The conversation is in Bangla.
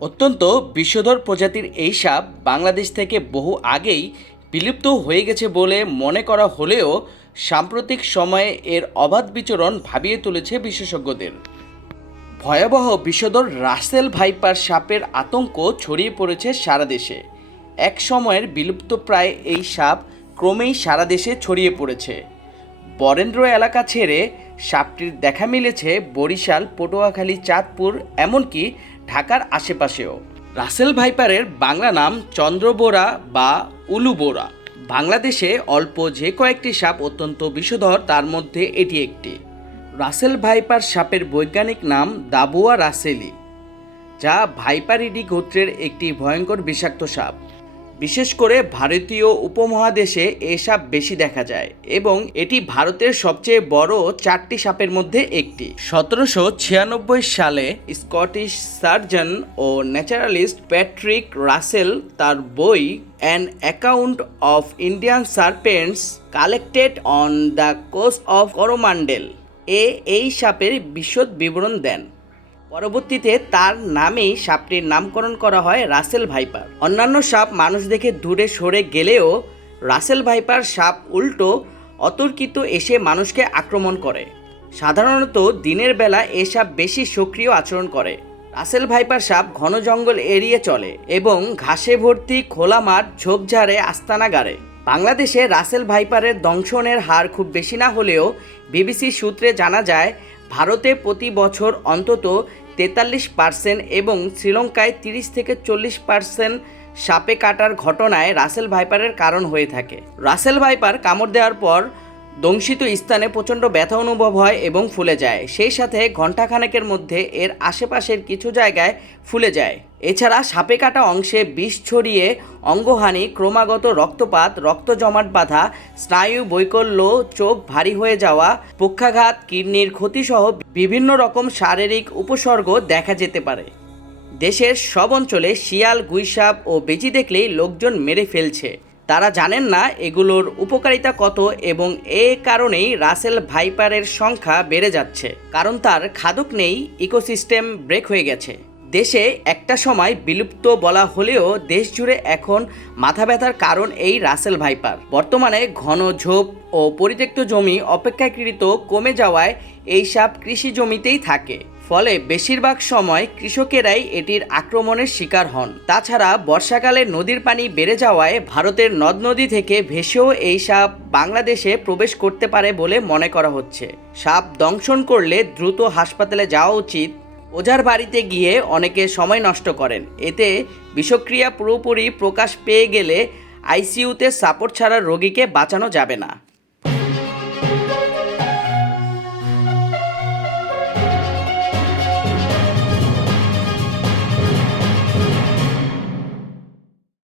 অত্যন্ত বিষধর প্রজাতির এই সাপ বাংলাদেশ থেকে বহু আগেই বিলুপ্ত হয়ে গেছে বলে মনে করা হলেও সাম্প্রতিক সময়ে এর অবাধ বিচরণ ভাবিয়ে তুলেছে বিশেষজ্ঞদের। ভয়াবহ বিষধর রাসেল ভাইপার সাপের আতঙ্ক ছড়িয়ে পড়েছে সারা দেশে। এক সময়ের বিলুপ্তপ্রায় এই সাপ ক্রমেই সারা দেশে ছড়িয়ে পড়েছে। বরেন্দ্র এলাকা ছেড়ে সাপটির দেখা মিলেছে বরিশাল, পটুয়াখালী, চাঁদপুর, এমনকি ঢাকার আশেপাশেও। রাসেল ভাইপারের বাংলা নাম চন্দ্রবোরা বা উলুবোরা। বাংলাদেশে অল্প যে কয়েকটি সাপ অত্যন্ত বিষধর, তার মধ্যে এটি একটি। রাসেল ভাইপার সাপের বৈজ্ঞানিক নাম দাবুয়া রাসেলি, যা ভাইপারিডি গোত্রের একটি ভয়ঙ্কর বিষাক্ত সাপ। বিশেষ করে ভারতীয় উপমহাদেশে এ সাপ বেশি দেখা যায় এবং এটি ভারতের সবচেয়ে বড় চারটি সাপের মধ্যে একটি। সতেরোশো ছিয়ানব্বই সালে স্কটিশ সার্জন ও ন্যাচারালিস্ট প্যাট্রিক রাসেল তার বই an account of Indian serpents collected on the coast of Coromandel এ এই সাপের বিশদ বিবরণ দেন। পরবর্তীতে তার নামেই সাপটির নামকরণ করা হয় রাসেল ভাইপার। অন্যান্য সাপ মানুষ দেখে দূরে সরে গেলেও রাসেল ভাইপার সাপ উল্টো অতর্কিত এসে মানুষকে আক্রমণ করে। সাধারণত দিনের বেলা এ সাপ বেশি সক্রিয় আচরণ করে। রাসেল ভাইপার সাপ ঘন জঙ্গল এড়িয়ে চলে এবং ঘাসে ভর্তি, খোলা মাঠ, ঝোপঝাড়ে আস্তানা গাড়ে। বাংলাদেশে রাসেল ভাইপারের দংশনের হার খুব বেশি না হলেও বিবিসি সূত্রে জানা যায় ভারতে প্রতি বছর অন্তত তেতাল্লিশ পার্সেন্ট এবং শ্রীলঙ্কায় তিরিশ থেকে চল্লিশ পার্সেন্ট সাপে কাটার ঘটনায় রাসেল ভাইপারের কারণ হয়ে থাকে। রাসেল ভাইপার কামড় দেওয়ার পর দংশিত স্থানে প্রচণ্ড ব্যথা অনুভব হয় এবং ফুলে যায়। সেই সাথে ঘণ্টাখানেকের মধ্যে এর আশেপাশের কিছু জায়গায় ফুলে যায়। এছাড়া সাপে কাটা অংশে বিষ ছড়িয়ে অঙ্গহানি, ক্রমাগত রক্তপাত রক্ত জমাট বাঁধা, স্নায়ু বৈকল্য, চোখ ভারী হয়ে যাওয়া, পক্ষাঘাত, কিডনির ক্ষতিসহ বিভিন্ন রকম শারীরিক উপসর্গ দেখা যেতে পারে। দেশের সব অঞ্চলে শিয়াল, গুইসাপ ও বেজি দেখলেই লোকজন মেরে ফেলছে। তারা জানেন না এগুলোর উপকারিতা কত এবং এ কারণেই রাসেল ভাইপারের সংখ্যা বেড়ে যাচ্ছে। কারণ তার খাদক নেই, ইকোসিস্টেম ব্রেক হয়ে গেছে। দেশে একটা সময় বিলুপ্ত বলা হলেও দেশ জুড়ে এখন মাথা ব্যথার কারণ এই রাসেল ভাইপার। বর্তমানে ঘন ঝোপ ও পরিত্যক্ত জমি অপেক্ষাকৃত কমে যাওয়ায় এই সাপ কৃষি জমিতেই থাকে। ফলে বেশিরভাগ সময় কৃষকেরাই এটির আক্রমণের শিকার হন। তাছাড়া বর্ষাকালে নদীর পানি বেড়ে যাওয়ায় ভারতের নদ নদী থেকে ভেসেও এই সাপ বাংলাদেশে প্রবেশ করতে পারে বলে মনে করা হচ্ছে। সাপ দংশন করলে দ্রুত হাসপাতালে যাওয়া উচিত ওঝার বাড়িতে গিয়ে অনেকে সময় নষ্ট করেন। এতে বিষক্রিয়া পুরোপুরি প্রকাশ পেয়ে গেলে আইসিইউতে সাপোর্ট ছাড়া রোগীকে বাঁচানো যাবে না।